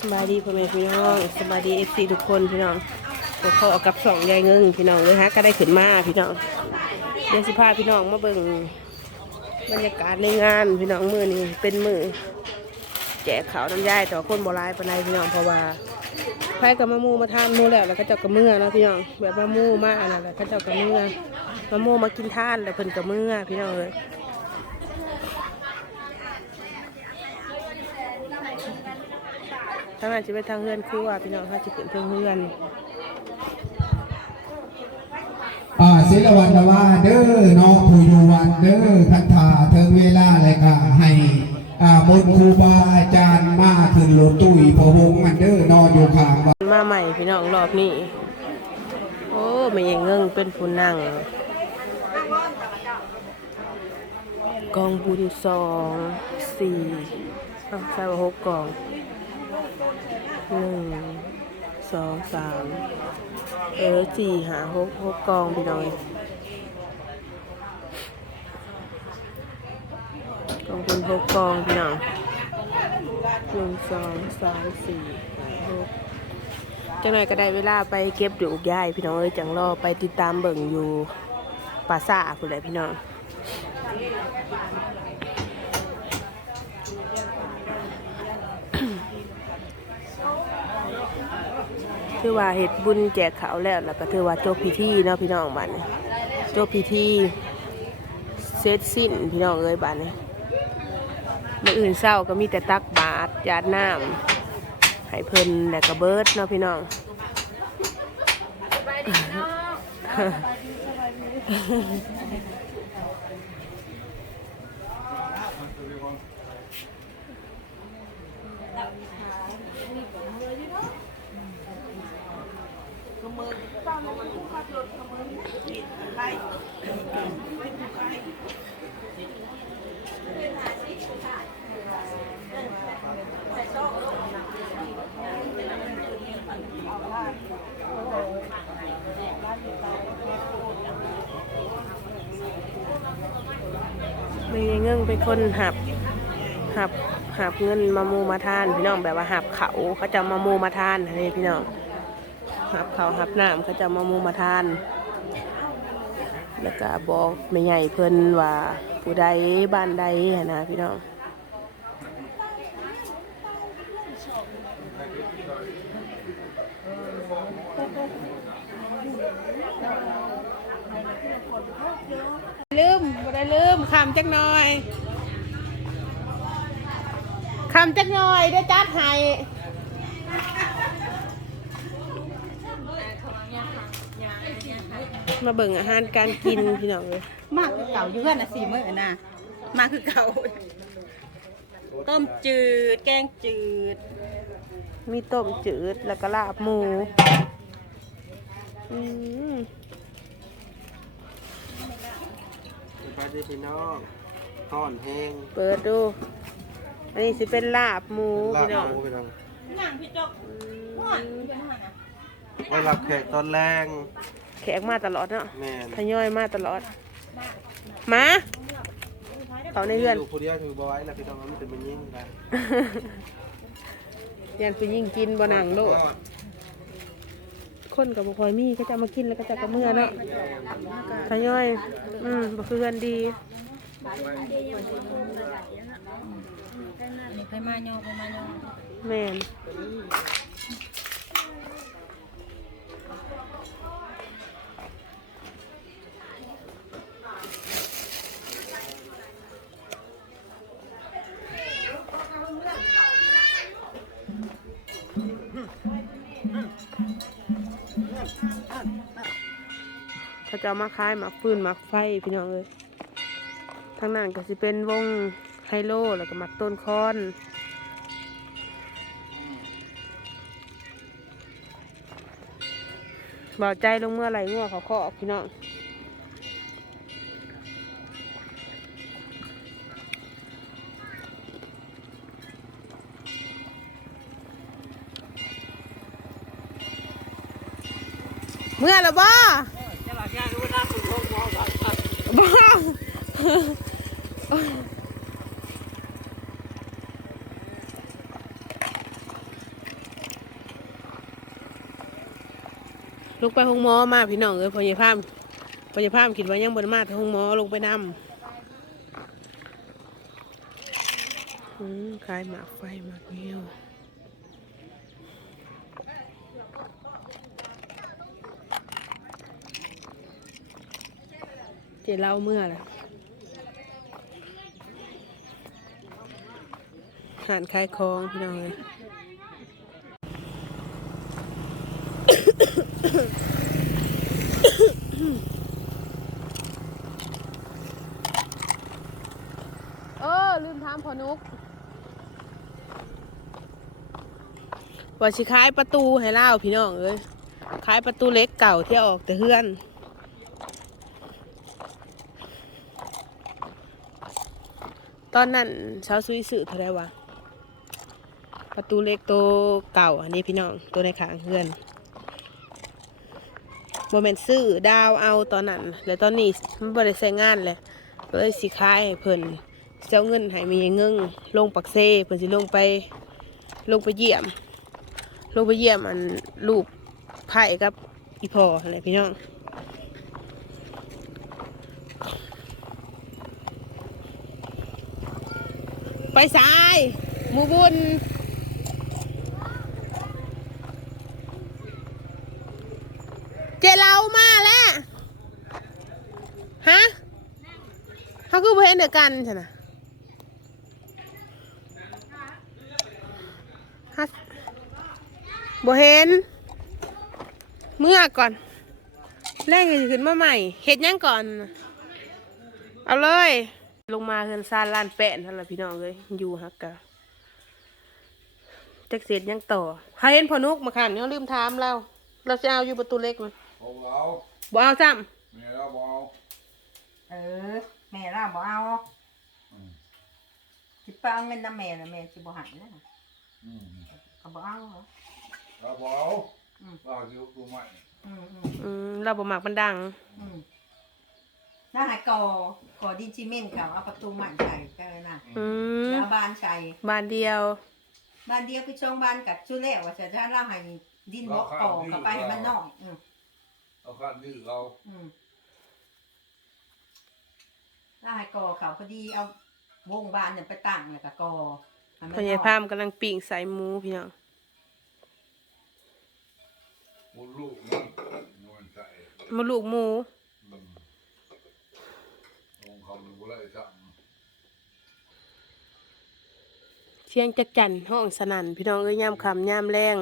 สบายดีพ่อแม่พี่น้องสบายดีเอฟซีทุกคนพี่น้องก็ขอกับสองยายเงิงพี่น้องเลยฮะก็ได้ขึ้นมาพี่น้องเดี๋ยวสิพาพี่น้องมาเบิ่งบรรยากาศในงานพี่น้องมือนี้เป็นมือแจกขาวน้ำยายต่ว่าคนโบราณปานใดพี่น้องเพราะว่าใครกับมะมูมาทานมูแล้วแล้วก็เจ้ากับเมื่อนะพี่น้องแบบมะมูมาอันนั้นแหละก็เจ้ากับเมื่อมะมูมากินทานแล้วเพิ่นกับเมื่อพี่น้องเลยางนั้นจะไปทางเฮือนครัวพี่น้องค่ะจะขึ้นเพิ่งเฮือนอ่าศิลวัตว่าเด้อเนาะผู้อยู่วัดเด้อคันถาเทิงเวลาอะไรก็ให้อ่ามนต์ครูบาอาจารย์มาขึ้นรถตุ้ยพอวงมันเด้อเนอนอยู่ข้างวัดมาใหม่พี่น้องรอบนี้ โอ้ไม่ยังเงิงเป็นผู้นั่งกองบุญสองสี่อ้าวใช่ว่าหกกอง หนึ่งสองสามเออสี่หาหกหกกองพี่น้องกองบุญหกกองพี่น้องหนึ่งสองสามสี่หาหกจังหน่อยก็ได้เวลาไปเก็บดูกย้ายพี่น้องเอ้ยจังรอไปติดตามเบิ่งอยู่ป่าซ่าผู้ใดพี่น้อง คือว่าเฮ็ดบุญแจกเขาวแล้วแล้วก็ถือว่าจบพิธีเนาะพี่น้องบัดนี้จบพิธีเสร็จสิ้นพี่น้องเอ้ยบัดนี้มื้ออื่นเช้าก็มีแต่ตักบาตรญาติน้ำให้เพิ่นแล้วก็เบิดเนาะพี่น้อง มีเงินเป็นคนหับหับหับเงินมามูมาทาน พี่น้องแบบว่าหับเขาเขาจะมามูมาทานอะไรพี่น้องหับเขาหับน้ำเขาจะมามูมาทาน แล้วก็บอกไม่ใหญ่เพิ่นว่าผู้ใดบ้านใดนนะพี่น้องลืมบ่ได้ลืมคำจักหน่อยคำจักหน่อยได้จัดให้ มาเบิ่งอาหารการกินพี่น้องเลยมากคือเก่าอยู่เพื่อนนะสี่มื้อน่ะมากคือเก่าต้มจืด แกงจืด มีต้มจืดแล้วก็ลาบหมูอืมไปดีพี่น้องห่อนแห้งเปิดดู อันนี้สิเป็นลาบหมูลาบพี่น้องหมูพี่น้องหนังพี่จกอืห่อนมเป็นห่อนนะไว้รับแขกตอนแรงแขกมาตลอดเนาะแม่นทยอยมาตลอด มาเขาในเรือนอยู่ผู้เดียวถือบ่ไหว้แล้วพี่น้องมันเป็นมันยิ่งไปยันไปยิ่งกินบ่หนังโลดคนกับบุคอยมีก็จะมากินแล้วก็จะกระเมื่อเนาะทยอย อืมบ่คือกันดีนี่ใครมาโยใครมาโยแม่น เขาจะเอามาคายมักฟืนมักไฟพี่น้องเลยทางนั้นก็สิเป็นวงไฮโลแล้วก็มักต้นคอนเบาใจลงเมื่อไหรงัวเขาขอพี่น้อง มื่อละบ่บ้าลูกไปห้องหมอมาพี่น้องเอ้ยพยาพามพยาพามคิดว่ายังบนมาแต่ห้องหมอลงไปนำขายหมากไฟหมากเงี้ยว เจเล่าเมื่อแหละหานคลายคลองพี่น้องเลยเออ ลืมถามพอนุกว่าสิขายประตูให้เล่าพี่น้องเอ้ยขายประตูเล็กเก่าที่ออกแต่เฮือน ตอนนั้นเช้าซุยสื่อเท่าไรวะ ประตูเล็กตัวเก่า อันนี้พี่น้องตัวในขางเฮือนโมเมนต์ซื้อดาวเอาตอนนั้น แล้วตอนนี้มันบริใช้งานเลยเลยสิขายเพิ่นเจ้าเงินให้มีเงินลงปักเซ่เพิ่นสิลงไปลงไปเยี่ยม ลงไปเยี่ยมอันลูกไผ่กับอีพออะไรพี่น้อง ไปสายมูบุญเจเรามาแล้วฮะเขาคือบ่เห็นเดียวกันใช่ไหมฮะบ่เห็น เมื่อก่อน แรงจะขึ้นมาใหม่ เห็ดยังก่อน เอาเลย ลงมาเฮือนซานลานแปะนั่นแหละพี่น้องเลยอยู่ฮักกะแจ็คเสียดยังต่อใครเห็นพอนุกมาขันเขาลืมถามเรา เราจะเอาอยู่ประตูเล็กมั้ยเอาเอาบ่เอาซ้แม่เราบอกเออแม่ล่ะบ่เอาสิไปเอาเงินนำแม่น่ะแม่สิบ่ให้นะอืมก็บ่เอาเหรอเราบอกเราอยู่ตรงไหนอืมอืมำอืมเราบ่มักมันดัง อืม น่าหายกอก่อดินซีเมนต์เขาเอาประตูใหม่ใส่เจอน่ะอืมแล้วบานใส่บานเดียว บานเดียวคือช่องบานกับชุดแล้วว่าจะถ้าเราให้ดินบล็อกก่อเข้าไปให้มันนอกอืมเอาขันดื้อเราอืมถ้าให้ก่อเขาพอดีเอาวงบานเนี่ยไปตั้งแล้วก็ก่อให้มันพญายพามกำลังปิ้งใส่หมูพี่น้องหมดลูกมันนวลใจมาลูกหมูอืมลงคำดูแลสั่ง เชียงจักจันห้องสนั่นพี่น้องเอ้ยยามคำยามแรง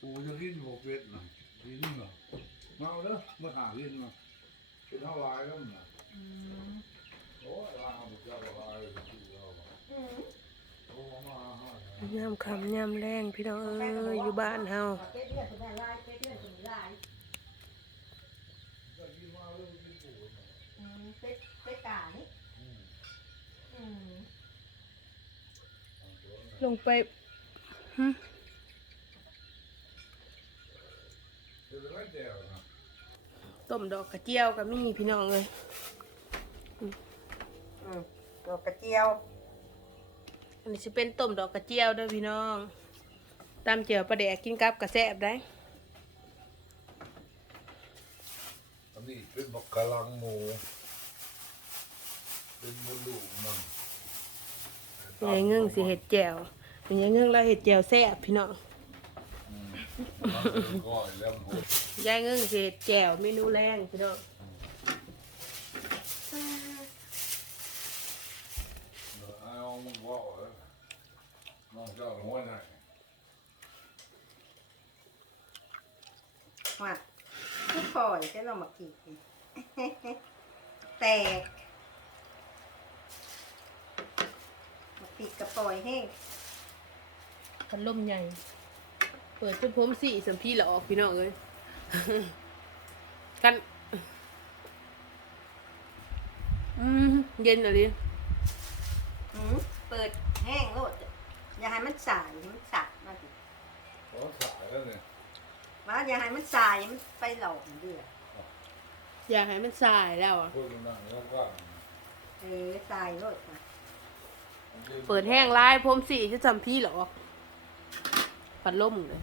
กูจะกินหกเป็ดนะกินเหรอมาเอาเด้อมาหากินมาเป็นเท่าไรแล้วนะอืมโอ้ยลาบุกเจ้าลายกินเราโอ้มาให้ยามคำยามแรงพี่น้องเอ้ยอยู่บ้านเฮา เป็ดเลือดเป็นลายเป็ดเลือดเป็นลายอืมเป็ดเป็ดกานี่อืม ลงไปหึเดี๋ยวไม่แจ๋วนะต้มดอกกระเจียวก็มีพี่น้องเลยอืมดอกกระเจียว อันนี้จะเป็นต้มดอกกระเจียวเด้อพี่น้องตามเจียวปลาแดกกินกับกระแซบได้อันนี้เป็นบักกะลังหมู เป็นมลูกมัน ยายเงื่งสิเห็ดแจ่วเป็นยายเงื่งเราเห็ดแจ่วแซ่บพี่น้องยายเงื่งสิเห็ดแจ่วเมนูแรงพี่น้องเอามึงว่าเหรอน้องเจ้าหัวไหนว่าผู้คอยจะเรามาขีดแตกมา ปีกกระปล่อยแห้งพัดลมใหญ่ เปิดจนผมสีสัมพี่ละออกพี่น้องเลยกัน อืม เย็นเหรอดิอืมเปิดแห้งโลด อย่าให้มันสายมันสักมาสิโอ้สายแล้วเนี่ยว่าอย่าให้มันสายมันไปหลอกเดือดอยากให้มันสายแล้วอะพูดนั่งแล้วก็เออสายโลดมา เปิดแห้งไล่พรมสีจะจำพี่เหรอปัดล่มเลย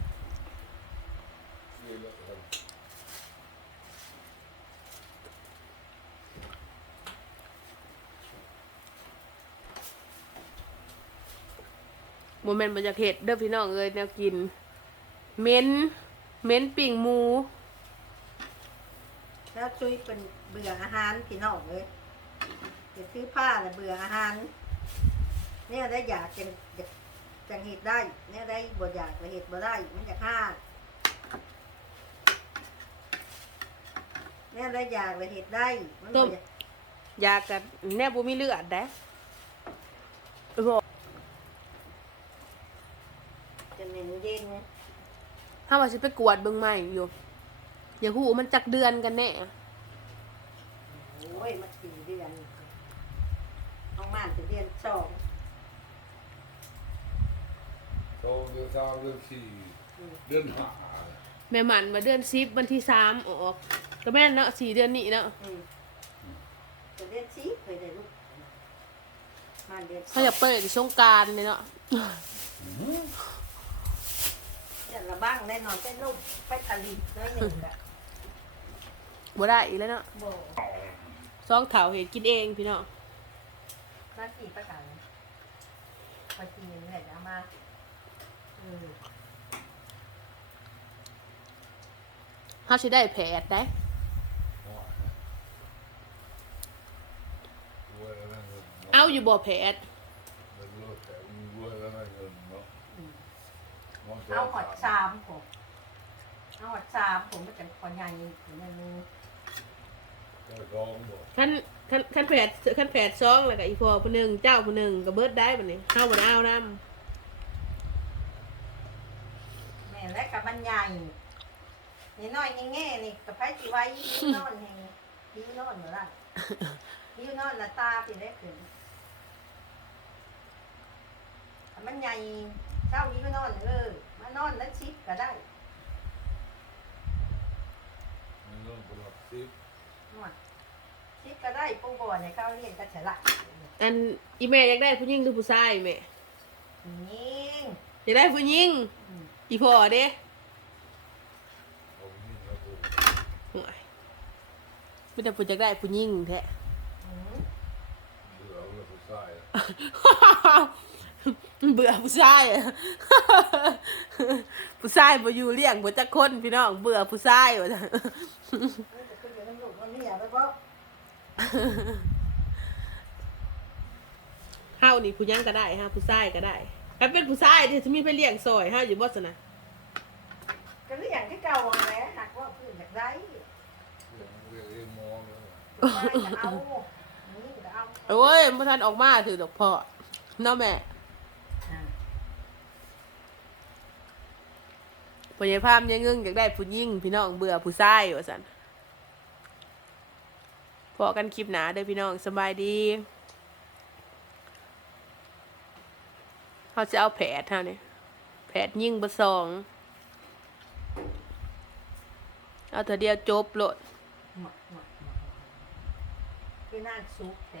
โมเมนต์บรรยากาศเด้อพี่น้องเอ้ยแนวกิน เม้น เม้นปิ่งมู แล้วช่วยเป็นเบื่ออาหารพี่น้องเลยเดี๋ยวซื้อผ้าแต่เบื่ออาหาร เนี่ยได้อยากจังอยากจังเหตุได้เนี่ยได้บ่อยากก็เหตุบ่ได้มันอยากฆ่าเนี่ยได้อยากเลยเหตุได้มันบ่อยากอยากกันแน่บ่มีเลือดได้บอกจะเหม็นเย็นถ้าว่าสิไปกวดเบิ่งใหม่อยู่อย่าฮู้มันจักเดือนกันแน่โอ้ยมาสี่เดือนน้องม่านถึงเดือนสอง โตเดือนสามเดือนสี่เดือนห้าแม่หมันว่าเดือนสิบวันที่สามออกก็แม่นเนาะสี่เดือนนี้เนาะอืมจะเดือนสี่เคยได้ลูกม่านเดือนสเขาองอยากเปิดสงกรารเลยเนาะเนี่ยระบ้างแน่นอนเป็นลูกไปทะเลน้อยหนึ่งอะบ่ได้อีกแล้วเนาะโบซองเถาเห็นกินเองพี่น้องหน้าที่ประกันพอกินเงินแหละเอามา เออเฮาสิได้แผดได้รวยแล้วนั่นเงินเนาะเอาอยู่บ่แผดเงินรวยแต่มีรวยแล้วนั่นเงินเนาะเอาหอดชามผมเอาหอดชามผมมันจะพอใหญ่อย่างนึงได้ร้องบอกคันคันคันแผดคันแผดซองแล้วก็อีพอผู้หนึงเจ้าผู้หนึงก็เบิดได้บัดนี้เฮาบ่ได้เอานํแม่และกับมันใหญ่นี่น้อยนี่แง่นี่กับไผ่จีไว้ยิ้วนอนแหงยิ้วนอนเหมือนไรยิ้วนอนละตาปีได้ขึ้นถ้ามันใหญ่เจ้ายิ้วนอนเออมานอนแล้วชิดก็ได้มีเงินประหลัดสิบชิดก็ได้ปูบ่อในข้าวเรียนก็ฉลาดอันอีแม่อยากได้ผู้หญิงหรือผู้ชายแม่ยิงอยากได้ผู้หญิง อืมอีพ่อเด้เอาไปยิ่งแล้วกูห่วยไม่ได้ผู้อยากได้ผู้หญิงแท้อืมเบื่อเอาเรื่องผู้ชายเบื่อผู้ชายอะผู้ชายบ่อยู่เลี้ยงบ่จักคนพี่น้องเบื่อผู้ชายว่าซั่นนี่จะขึ้นอยู่น้ำลูกมันนี่อย่าไปบอกเฮานี่ผู้หยังก็ได้ฮะผู้ชายก็ได้ ถ้าเป็นผู้ชายที่จะมีไปเลี้ยงซอยเฮาอยู่บ่ซั่นน่ะก็เรียกที่เก่าอะไรหักว่าพื้นจากไรเรื่องเรื่องเองมองเลยจะเอานี่จะเอาโอ้ยบ่ทันออกมาถือดอกพ่อเนาะแม่อ่าพ่อใหญ่พามยังงึงอยากได้ผู้หญิงพี่น้องเบื่อผู้ชายว่าซั่นพอกันคลิปหน้าเด้อพี่น้องสบายดี เฮาจะเอาแผดเท่านี้แผดยิ่งบ่สอง เอาเธอเดียวจบโลด หมดหมดหมดคือนั่งซุกแต่